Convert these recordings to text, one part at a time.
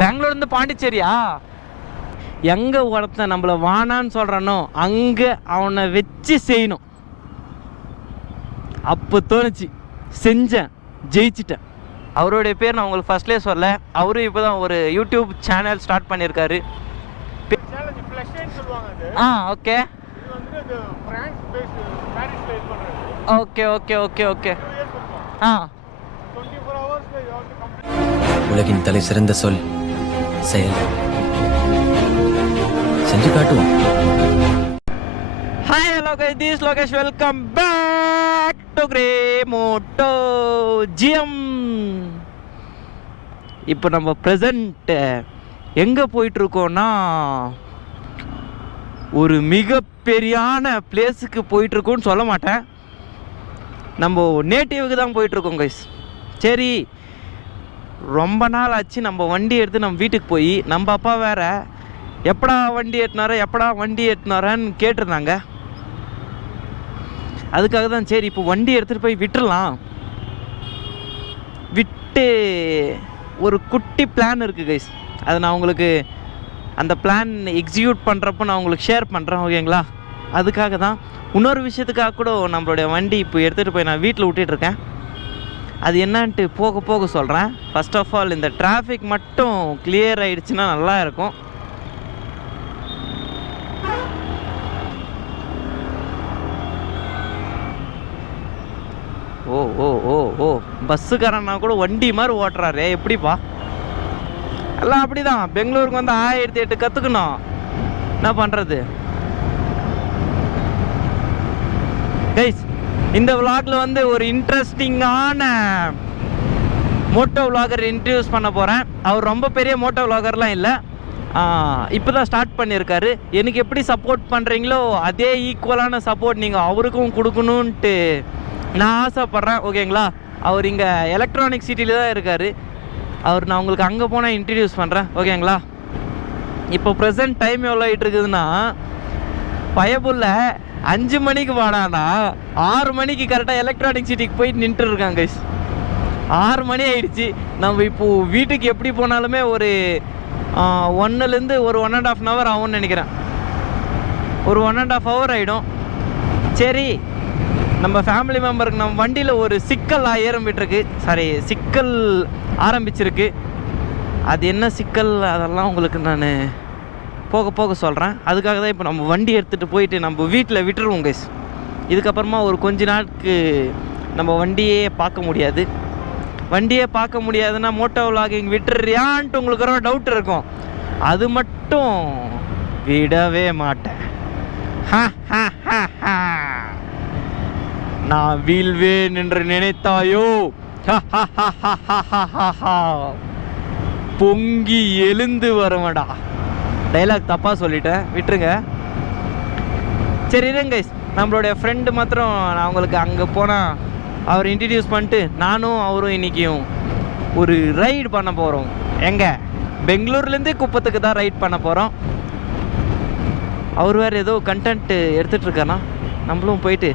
பெங்களூர்லேருந்து பாண்டிச்சேரியா? எங்கே ஒருத்தன் நம்மளை வானான்னு சொல்கிறானோ அங்கே அவனை வச்சு செய்யணும். அப்போ தோணுச்சு, செஞ்சேன், ஜெயிச்சிட்டேன். அவருடைய பேர் நான் உங்களுக்கு ஃபர்ஸ்ட்லேயே சொல்ல. அவரும் இப்போ தான் ஒரு யூடியூப் சேனல் ஸ்டார்ட் பண்ணியிருக்காரு. Okay okay okay okay okay. உலகின் தலை சிறந்த சொல் செயல். செஞ்சு காட்டுவோம். Hi hello guys, this Lokesh. Welcome back to grey moto GM. இப்போ நம்ம ப்ரெசண்ட் எங்கே போயிட்டுருக்கோன்னா, ஒரு மிகப்பெரியான பிளேஸுக்கு போயிட்டுருக்கோன்னு சொல்ல மாட்டேன், நம்ம நேட்டிவுக்கு தான் போயிட்டுருக்கோம் கைஸ். சரி, ரொம்ப நாள் ஆச்சு நம்ம வண்டி எடுத்து நம்ம வீட்டுக்கு போய். நம்ம அப்பா வேற எப்படா வண்டி ஏற்றினாரான்னு கேட்டிருந்தாங்க. அதுக்காக தான் சரி இப்போ வண்டி எடுத்துகிட்டு போய் விட்டுடலாம். விட்டு ஒரு குட்டி பிளான் இருக்குது கைஸ். அதை நான் உங்களுக்கு அந்த பிளான் எக்ஸிக்யூட் பண்ணுறப்போ நான் உங்களுக்கு ஷேர் பண்ணுறேன், ஓகேங்களா? அதுக்காக தான். இன்னொரு விஷயத்துக்காக கூட நம்மளுடைய வண்டி இப்போ எடுத்துகிட்டு போய் நான் வீட்டில் விட்டுட்ருக்கேன். அது என்னான்ட்டு போக போக சொல்கிறேன். ஃபர்ஸ்ட் ஆஃப் ஆல் இந்த டிராஃபிக் மட்டும் கிளியர் ஆகிடுச்சுன்னா நல்லா இருக்கும். ஓ ஓ ஓ ஓ பஸ்ஸுக்காரன்னா கூட வண்டி மாதிரி ஓட்டுறாரு, எப்படிப்பா? எல்லாம் அப்படி தான். பெங்களூருக்கு வந்து 1008 கற்றுக்கணும், என்ன பண்ணுறது கைஸ்? இந்த விளாகில் வந்து ஒரு இன்ட்ரெஸ்டிங்கான மோட்டோ விளாகர் இன்ட்ரடியூஸ் பண்ண போகிறேன். அவர் ரொம்ப பெரிய மோட்டோ விளாகர்லாம் இல்லை, இப்போ தான் ஸ்டார்ட் பண்ணியிருக்காரு. எனக்கு எப்படி சப்போர்ட் பண்ணுறீங்களோ அதே ஈக்குவலான சப்போர்ட் நீங்கள் அவருக்கும் கொடுக்கணுன்ட்டு நான் ஆசைப்பட்றேன், ஓகேங்களா? அவர் இங்கே எலக்ட்ரானிக் சிட்டியில் தான் இருக்கார். நான் உங்களுக்கு அங்கே போனால் இன்ட்ரடியூஸ் பண்ணுறேன், ஓகேங்களா? இப்போ ப்ரெசன்ட் டைம் எவ்வளோ ஆகிட்டு இருக்குதுன்னா, பயபுள்ள 5 மணிக்கு வாடானா 6 மணிக்கு கரெக்டாக எலக்ட்ரானிக் சிட்டிக்கு போயிட்டு நின்றுருக்காங்க கைஸ். 6 மணி ஆகிடுச்சு. நம்ம இப்போது வீட்டுக்கு எப்படி போனாலுமே ஒரு 1லேருந்து ஒரு 1.5 hour ஆகும்னு நினைக்கிறேன். ஒரு 1.5 hour ஆகிடும். சரி, நம்ம ஃபேமிலி மெம்பருக்கு நம்ம வண்டியில் ஒரு சிக்கல் ஆரம்பிச்சிருக்கு. அது என்ன சிக்கல் அதெல்லாம் உங்களுக்கு நான் போக போக சொல்கிறேன். அதுக்காக தான் இப்போ நம்ம வண்டி எடுத்துகிட்டு போயிட்டு நம்ம வீட்டில் விட்டுருவோம் கைஸ். இதுக்கப்புறமா ஒரு கொஞ்ச நாளுக்கு நம்ம வண்டியே பார்க்க முடியாதுன்னா மோட்டோ விளாகிங் விட்டுறியான்ட்டு உங்களுக்கு ஒரு டவுட் இருக்கும். அது மட்டும் விடவே மாட்டேன். நான் வீழ்வேன் என்று நினைத்தாயோ, பொங்கி எழுந்து வருவடா. டைலாக் தப்பாக சொல்லிட்டேன், விட்டுருங்க. சரி இருங்க கைஸ், நம்மளுடைய ஃப்ரெண்டு மாத்திரம் நான் உங்களுக்கு அங்கே போனால் அவர் இன்ட்ரடியூஸ் பண்ணிட்டு நானும் அவரும் இன்றைக்கியும் ஒரு ரைடு பண்ண போகிறோம். எங்கே? பெங்களூர்லேருந்து குப்பத்துக்கு தான் ரைட் பண்ண போகிறோம். அவர் வேறு ஏதோ கண்டென்ட் எடுத்துகிட்ருக்கானா, நம்மளும் போயிட்டு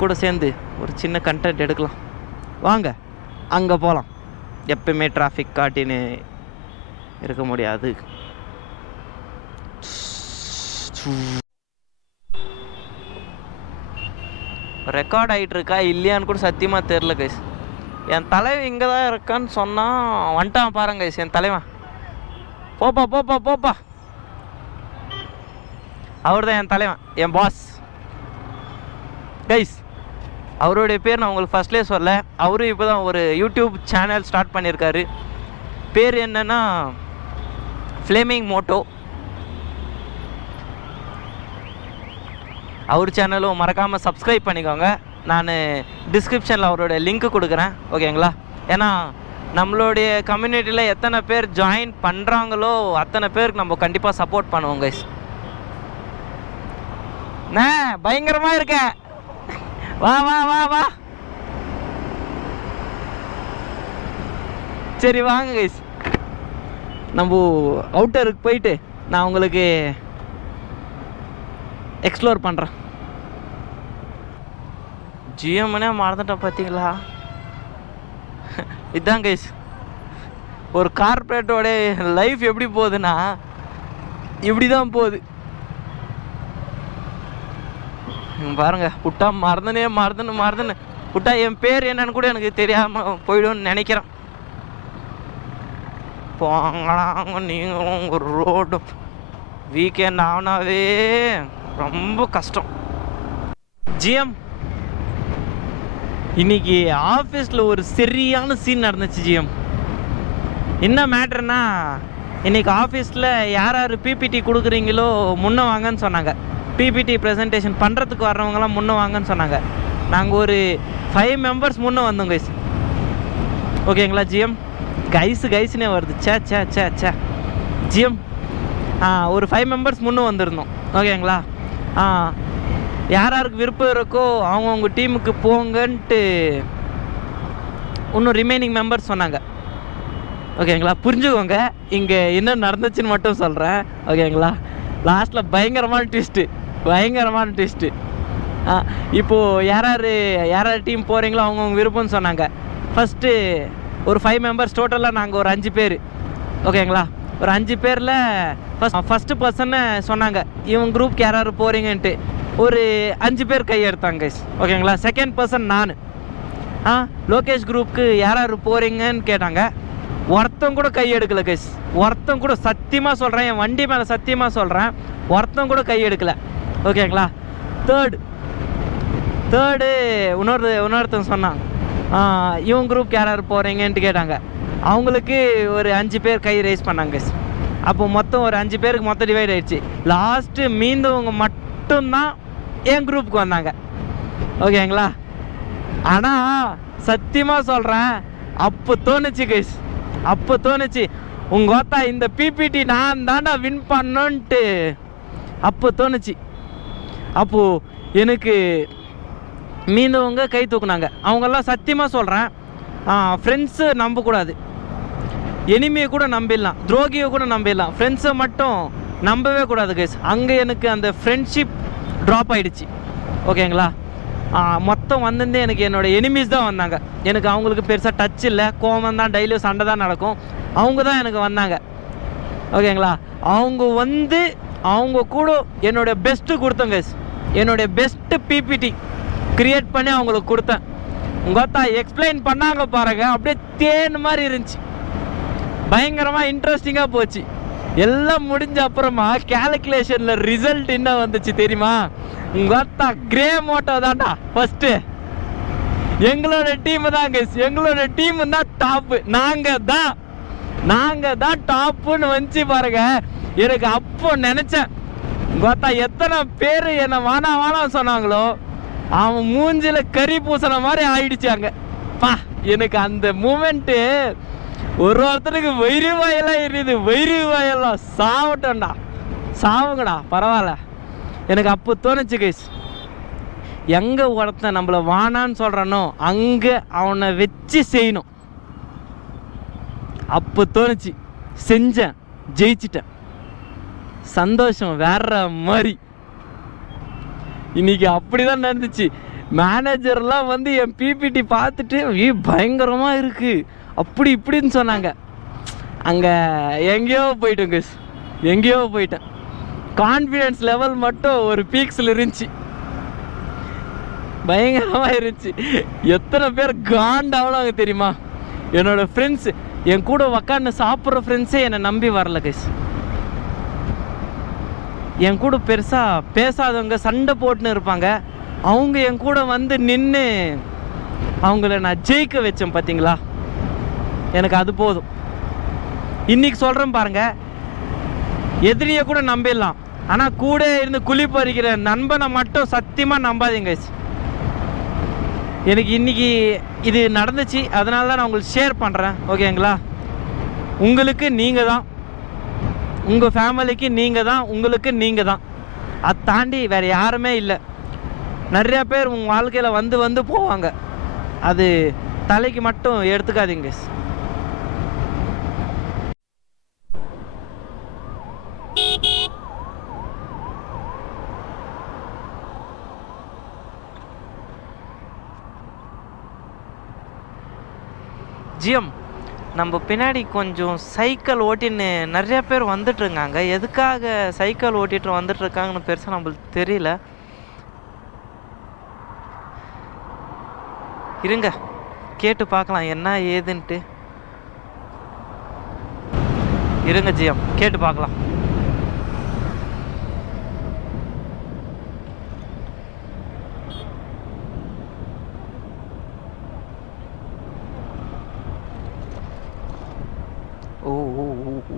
கூட சேர்ந்து ஒரு சின்ன கண்டென்ட் எடுக்கலாம். வாங்க அங்கே போகலாம். எப்பயுமே டிராஃபிக் காட்டின்னு இருக்க முடியாது. ரெக்கார்ட் ஆகிட்டு இருக்கா இல்லையான்னு கூட சத்தியமாக தெரில கைஸ். என் தலைவன் இங்கே தான் இருக்கான்னு சொன்னால் வந்துட்டான் பாருங்க கைஸ். என் தலைவன் போப்பா அவர் தான் என் தலைவன், என் பாஸ் கைஸ். அவருடைய பேர் நான் உங்களுக்கு ஃபர்ஸ்ட்லேயே சொல்ல. அவரும் இப்போ தான் ஒரு யூடியூப் சேனல் ஸ்டார்ட் பண்ணியிருக்காரு. பேர் என்னென்னா ஃப்ளேமிங் மோட்டோ. அவர் சேனலும் மறக்காமல் சப்ஸ்கிரைப் பண்ணிக்கோங்க. நான் டிஸ்கிரிப்ஷனில் அவரோட லிங்க்கு கொடுக்குறேன், ஓகேங்களா? ஏன்னா நம்மளுடைய கம்யூனிட்டியில் எத்தனை பேர் ஜாயின் பண்ணுறாங்களோ அத்தனை பேருக்கு நம்ம கண்டிப்பாக சப்போர்ட் பண்ணுவோம் கைஸ். பயங்கரமாக இருக்கேன். வா வா வா வா சரி வாங்க கைஸ், நம்ம அவுட்டருக்கு போயிட்டு நான் உங்களுக்கு எக்ஸ்ப்ளோர் பண்ணுறேன். ஜிஎம்னே மறந்துட்டேன் பார்த்தீங்களா? இதுதான் கைஸ் ஒரு கார்பரேட்டோட லைஃப் எப்படி போகுதுன்னா இப்படி தான் போகுது. பாருங்க, புட்டா மறந்துன்னு புட்டா என் பேர் என்னன்னு கூட எனக்கு தெரியாமல் போயிடும்னு நினைக்கிறேன். போங்களாங்க நீங்களும் ஒரு ரோடும். வீக்கெண்ட் ஆனாவே ரொம்ப கஷ்டம். ஜிஎம், இன்னைக்கு ஆஃபீஸில் ஒரு சரியான சீன் நடந்துச்சு ஜிஎம். என்ன மேட்ருன்னா, இன்னைக்கு ஆஃபீஸில் யார் யார் பிபிடி கொடுக்குறீங்களோ முன்னே வாங்கன்னு சொன்னாங்க. பிபிடி ப்ரெசன்டேஷன் பண்ணுறதுக்கு வர்றவங்களாம் முன்னே வாங்கன்னு சொன்னாங்க. நாங்கள் ஒரு 5 மெம்பர்ஸ் முன்னே வந்தோம் கைஸ். ஓகேங்களா ஜிஎம்? கைஸ்னே வருது. சே ஜிஎம், ஒரு 5 மெம்பர்ஸ் முன்னே வந்திருந்தோம். ஓகேங்களா? யார் யாருக்கு விருப்பம் இருக்கோ அவங்கவுங்க டீமுக்கு போங்கன்ட்டு இன்னும் ரிமைனிங் மெம்பர்ஸ் சொன்னாங்க. ஓகேங்களா? புரிஞ்சுக்கோங்க, இங்கே என்ன நடந்துச்சுன்னு மட்டும் சொல்கிறேன். ஓகேங்களா? லாஸ்ட்டில் பயங்கரமான ட்விஸ்ட்டு. இப்போது யார் டீம் போகிறீங்களோ அவங்கவுங்க விருப்பம்னு சொன்னாங்க. ஃபஸ்ட்டு ஒரு 5 மெம்பர்ஸ், டோட்டலாக நாங்கள் ஒரு 5 பேர். ஓகேங்களா? ஒரு 5 பேரில் ஃபஸ்ட்டு பர்சன்னு சொன்னாங்க இவங்க குரூப்க்கு யார் போகிறீங்கன்ட்டு. ஒரு 5 பேர் கையெடுத்தாங்க கைஸ். ஓகேங்களா? செகண்ட் பர்சன் நான். லோகேஷ் குரூப்புக்கு யார் போகிறீங்கன்னு கேட்டாங்க. ஒருத்தம் கூட கை எடுக்கலை கைஸ். ஒருத்தம் கூட, சத்தியமாக சொல்கிறேன், என் வண்டி மேலே சத்தியமாக சொல்கிறேன், ஒருத்தம் கூட கை எடுக்கலை. ஓகேங்களா? தேர்டு இன்னொருத்தன் சொன்னான் இவங்க குரூப் யார் போகிறீங்கன்ட்டு கேட்டாங்க. அவங்களுக்கு ஒரு 5 பேர் கை ரைஸ் பண்ணாங்க கைஸ். அப்போ மொத்தம் ஒரு 5 பேருக்கு மொத்தம் டிவைட் ஆகிடுச்சு. லாஸ்ட்டு மீந்தவங்க மட்டும்தான் என் குரூப்புக்கு வந்தாங்க. ஓகேங்களா? ஆனால் சத்தியமாக சொல்கிறேன், அப்போ தோணுச்சு கைஸ், உங்கள் ஓத்தா இந்த பிபிடி நான் தாண்டா வின் பண்ணோன்ட்டு அப்போ தோணுச்சு. அப்போது எனக்கு மீந்தவங்க கை தூக்குனாங்க. அவங்கெல்லாம் சத்தியமாக சொல்கிறேன், ஃப்ரெண்ட்ஸு நம்பக்கூடாது, எனிமையை கூட நம்பிடலாம், துரோகியை கூட நம்பிடலாம், ஃப்ரெண்ட்ஸை மட்டும் நம்பவே கூடாது கைஸ். அங்கே எனக்கு அந்த ஃப்ரெண்ட்ஷிப் ட்ராப் ஆகிடுச்சு. ஓகேங்களா? மொத்தம் வந்திருந்தே எனக்கு என்னோடய எனிமீஸ் தான் வந்தாங்க. எனக்கு அவங்களுக்கு பெருசாக டச் இல்லை, கோவம் தான், டெய்லியும் சண்டை தான் நடக்கும். அவங்க தான் எனக்கு வந்தாங்க. ஓகேங்களா? அவங்க கூட என்னோடய பெஸ்ட்டு கொடுத்தேன் கைஸ். என்னுடைய பெஸ்ட்டு பிபிடி க்ரியேட் பண்ணி அவங்களுக்கு கொடுத்தேன். உங்கள் அத்தா எக்ஸ்பிளைன் பண்ணாங்க பாருங்க, அப்படியே தேன் மாதிரி இருந்துச்சு. பயங்கரமாக இன்ட்ரெஸ்டிங்காக போச்சு. எல்லாம் முடிஞ்ச அப்புறமா கேல்குலேஷனில் ரிசல்ட் என்ன வந்துச்சு தெரியுமா? உங்கள் அத்தா கிரே மோட்டோ தான்டா ஃபஸ்ட்டு. எங்களோட டீமு தான் கைஸ், எங்களோட டீமு தான் டாப்பு. நாங்கள் தான் டாப்புன்னு வந்துச்சு பாருங்க. எனக்கு அப்போ நினச்சேன், பார்த்தா எத்தனை பேர் என்னை வானாம் சொன்னாங்களோ அவன் மூஞ்சில் கறி பூசண மாதிரி ஆயிடுச்சாங்க. எனக்கு அந்த மூமெண்ட்டு ஒருத்தருக்கு வயிறு வாயெல்லாம் எரியுது. வயிறு வாயெல்லாம் சாவுங்கடா பரவாயில்ல. எனக்கு அப்போ தோணுச்சு கைஸ், எங்கே ஒருத்தன் நம்மளை வானான்னு சொல்கிறானோ அங்கே அவனை வச்சு செய்யணும். அப்போ தோணுச்சு, செஞ்சேன், ஜெயிச்சிட்டேன், சந்தோஷம் வேற மாதிரி. இன்னைக்கு அப்படிதான் நடந்துச்சு. மேனேஜர்லாம் வந்து என் பிபிடி பார்த்துட்டு பயங்கரமாக இருக்குது அப்படி இப்படின்னு சொன்னாங்க. அங்கே எங்கேயோ போயிட்டேன். கான்ஃபிடென்ஸ் லெவல் மட்டும் ஒரு பீக்ஸில் இருந்துச்சு, பயங்கரமாக இருந்துச்சு. எத்தனை பேர் காண்டாவனாங்க தெரியுமா? என்னோடய ஃப்ரெண்ட்ஸ், என் கூட உக்காந்து சாப்பிட்ற ஃப்ரெண்ட்ஸே என்னை நம்பி வரல கைஸ். என் கூட பெருசாக பேசாதவங்க, சண்டை போட்டுன்னு இருப்பாங்க, அவங்க என் கூட வந்து நின்று அவங்கள நான் ஜெயிக்க வச்சேன் பார்த்தீங்களா? எனக்கு அது போதும். இன்னைக்கு சொல்கிறேன் பாருங்க, எதிரியை கூட நம்பிடலாம், ஆனால் கூட இருந்து குழி பறிக்கிற நண்பனை மட்டும் சத்தியமாக நம்பாதீங்க. எனக்கு இன்னைக்கு இது நடந்துச்சு, அதனால தான் நான் உங்களுக்கு ஷேர் பண்ணுறேன். ஓகேங்களா? உங்களுக்கு நீங்கள் தான், உங்கள் ஃபேமிலிக்கு நீங்கள் தான், உங்களுக்கு நீங்கள் தான். அதை தாண்டி வேறு யாருமே இல்லை. நிறையா பேர் உங்கள் வாழ்க்கையில் வந்து போவாங்க, அது தலைக்கு மட்டும் எடுத்துக்காதீங்க. ஜிஎம், நம்ம பின்னாடி கொஞ்சம் சைக்கிள் ஓட்டின்னு நிறைய பேர் வந்துட்டு இருக்காங்க. எதுக்காக சைக்கிள் ஓட்டிட்டு வந்துட்டு இருக்காங்கன்னு பெருசாக நம்மளுக்கு தெரியல. இருங்க கேட்டு பார்க்கலாம் என்ன ஏதுன்ட்டு. இருங்க ஜிஎம் கேட்டு பார்க்கலாம். ஓ ஓ ஓ ஓ.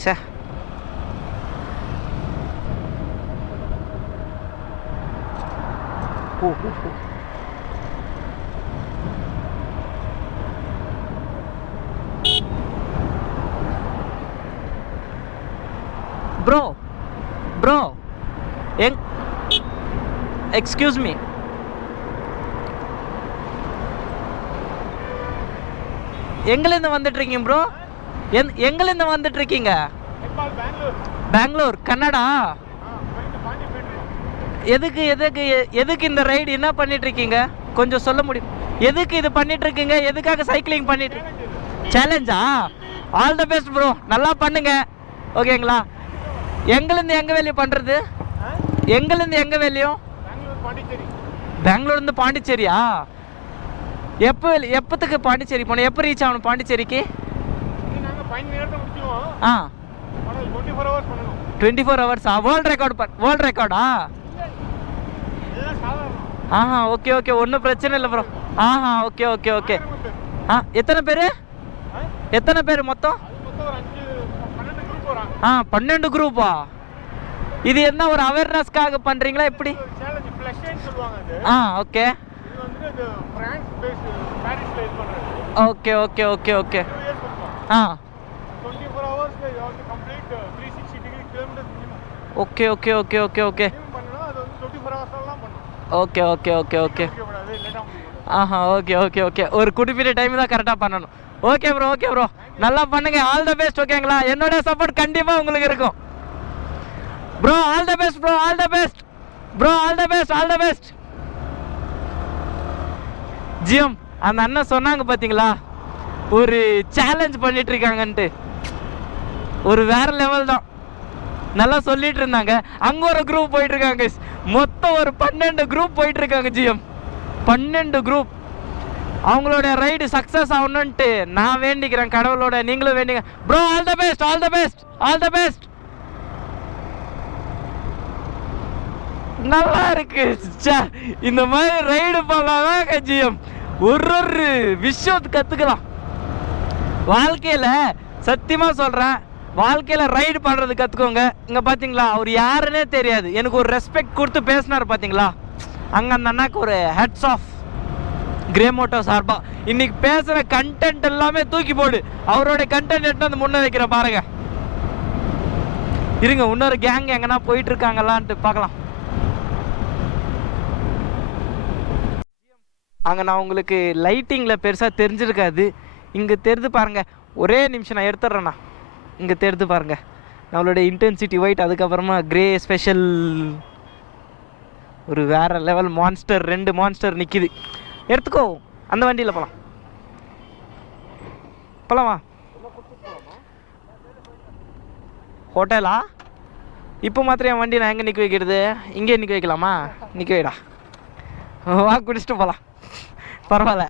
ச்சே ஓ ஓ ஓ. ப்ரோ ப்ரோ எங் எக்ஸ்கியூஸ் மீ, எங்கேருந்து வந்துட்டு இருக்கீங்க ப்ரோ? எங்கேருந்து வந்துட்டு இருக்கீங்க? பெங்களூர் கன்னடா. எதுக்கு எதுக்கு எதுக்கு இந்த ரைடு என்ன பண்ணிட்டு இருக்கீங்க கொஞ்சம் சொல்ல முடியும்? எதுக்கு இது பண்ணிட்டு இருக்கீங்க? எதுக்காக சைக்கிளிங் பண்ணிட்டு? சேலஞ்சா? ஆல் த பெஸ்ட் ப்ரோ, நல்லா பண்ணுங்க ஓகேங்களா? எங்கேருந்து எங்கே வேலையும் பண்ணுறது? எங்கேருந்து எங்கே வேலையும்? பெங்களூர்லேருந்து பாண்டிச்சேரியா? எப்போத்துக்கு பாண்டிச்சேரி போனோம்? எப்போ ரீச் ஆகணும் பாண்டிச்சேரிக்கு? ஆ 24 ஹவர்ஸா? வேர்ல்ட் ரெக்கார்டா? ஆஹா ஓகே ஓகே, ஒன்றும் பிரச்சனை இல்லை ப்ரோ. ஆஹா ஓகே ஓகே ஓகே. எத்தனை பேர் மொத்தம்? 12 குரூப்பா? இது என்ன ஒரு அவேர்னஸ்க்காக பண்ணுறீங்களா எப்படி? Okay okay okay okay okay. 24 hours you have to complete 360 kilometers minimum. Okay okay okay okay okay பண்ணனும். அது 24 hours எல்லாம் பண்ணனும். Okay okay okay okay. Okay okay okay. ஒரு குறிப்பிட்ட டைம் தான் கரெக்டாக பண்ணணும். ஓகே ப்ரோ ஓகே ப்ரோ, நல்லா பண்ணுங்க. ஆல் த பெஸ்ட் ஓகேங்களா? என்னோட சப்போர்ட் கண்டிப்பாக உங்களுக்கு இருக்கும் bro. All the best bro, all the best bro, all the best, all the best. GM அந்த அண்ணன் சொன்னாங்க பார்த்தீங்களா, ஒரு சேலஞ்ச் பண்ணிட்டு இருக்காங்கன்ட்டு. ஒரு வேற லெவல் தான், நல்லா சொல்லிட்டு இருந்தாங்க. அங்கே ஒரு குரூப் போயிட்டு இருக்காங்க. மொத்தம் ஒரு 12 குரூப் போயிட்டு இருக்காங்க ஜிஎம். 12 குரூப். அவங்களோட ரைடு சக்ஸஸ் ஆகணுன்ட்டு நான் வேண்டிக்கிறேன் கடவுளோட. நீங்களும் வேண்டிங்க bro. All the best, all the best, all the best. நல்லா இருக்கு. இந்த மாதிரி ரைடு பண்ணலாம் ஜிஎம். ஒரு விஷயத்தை கற்றுக்கலாம் வாழ்க்கையில். சத்தியமாக சொல்கிறேன், வாழ்க்கையில் ரைடு பண்ணுறது கற்றுக்கோங்க. இங்கே பார்த்தீங்களா, அவர் யாருன்னே தெரியாது, எனக்கு ஒரு ரெஸ்பெக்ட் கொடுத்து பேசினார் பார்த்தீங்களா. அங்கே அந்த அண்ணாக்கு ஒரு ஹெட்ஸ் ஆஃப் கிரே மோட்டோ சார்பா. இன்னைக்கு பேசுகிற கண்டென்ட் எல்லாமே தூக்கி போடு. அவரோட கண்டென்ட் எடுத்து வந்து முன்னே வைக்கிற பாருங்க. இருங்க, இன்னொரு கேங் எங்கன்னா போயிட்டு இருக்காங்களான்ட்டு பார்க்கலாம். அங்கே நான் உங்களுக்கு லைட்டிங்கில் பெருசாக தெரிஞ்சிருக்காது. இங்கே தெரிந்து பாருங்கள். ஒரே நிமிஷம் நான் எடுத்துட்றேண்ணா. இங்கே தெரிந்து பாருங்கள் நம்மளோட இன்டென்சிட்டி ஒயிட், அதுக்கப்புறமா கிரே ஸ்பெஷல். ஒரு வேறு லெவல் மான்ஸ்டர், 2 மான்ஸ்டர் நிற்கிது. எடுத்துக்கோ, அந்த வண்டியில் போகலாம். போகலாமா? ஹோட்டலா? இப்போ மாத்திரம் என் வண்டி நான் எங்கே நிற்க வைக்கிறது? இங்கே நிற்க வைக்கலாமா? நிற்க வைடா, வா குடிச்சிட்டு போகலாம். பரவாயில்ல.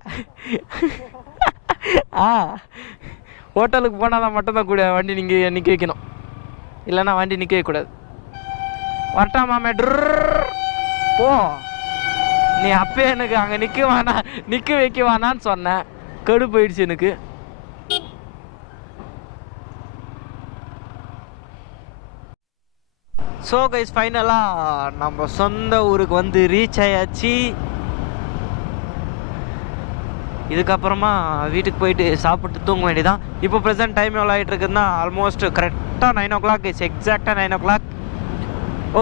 ஹோட்டலுக்கு போனால் தான் மட்டும்தான் கூட வண்டி நீங்கள் நிற்க வைக்கணும், இல்லைன்னா வண்டி நிற்க வைக்கக்கூடாது. வரட்டாமா மெட்ரு போ. நீ அப்போ எனக்கு அங்கே நிற்க வைக்க வேணான்னு சொன்னேன். கெடு போயிடுச்சு எனக்கு. ஸோ கைஸ், ஃபைனலாக நம்ம சொந்த ஊருக்கு வந்து ரீச் ஆயாச்சு. இதுக்கப்புறமா வீட்டுக்கு போயிட்டு சாப்பிட்டு தூங்க வேண்டியதான். இப்போ ப்ரெசென்ட் டைம் எவ்வளோ ஆகிட்டு இருக்குதுன்னா ஆல்மோஸ்ட் கரெக்டாக 9 o'clock. எக்ஸாக்டாக 9 o'clock.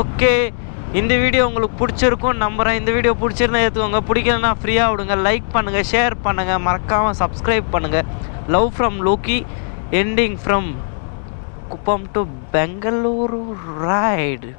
ஓகே, இந்த வீடியோ உங்களுக்கு பிடிச்சிருக்கும் நம்புகிறேன். இந்த வீடியோ பிடிச்சிருந்தா ஏற்றுக்கோங்க, பிடிக்கலன்னா ஃப்ரீயாக விடுங்க. லைக் பண்ணுங்கள், ஷேர் பண்ணுங்கள், மறக்காமல் சப்ஸ்கிரைப் பண்ணுங்கள். Love from Loki, ending from Kuppam to Bengaluru ride.